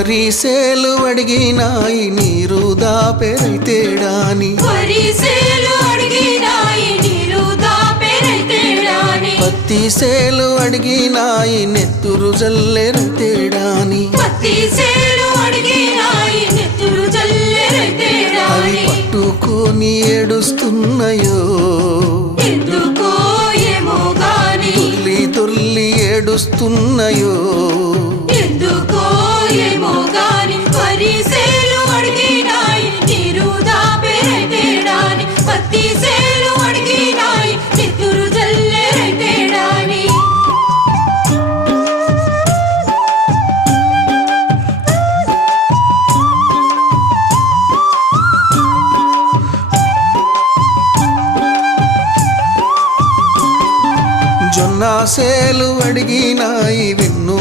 వరిసేలు అడిగినాయి నీరు దాపెరైతేడాని పత్తి సేలు అడిగినాయి నెత్తురు జల్లెరైతేడాని అవి పట్టుకొని ఏడుస్తున్నాయో తుల్లి తుల్లి ఏడుస్తున్నాయో జొన్న సేలు అడిగినాయి వెన్ను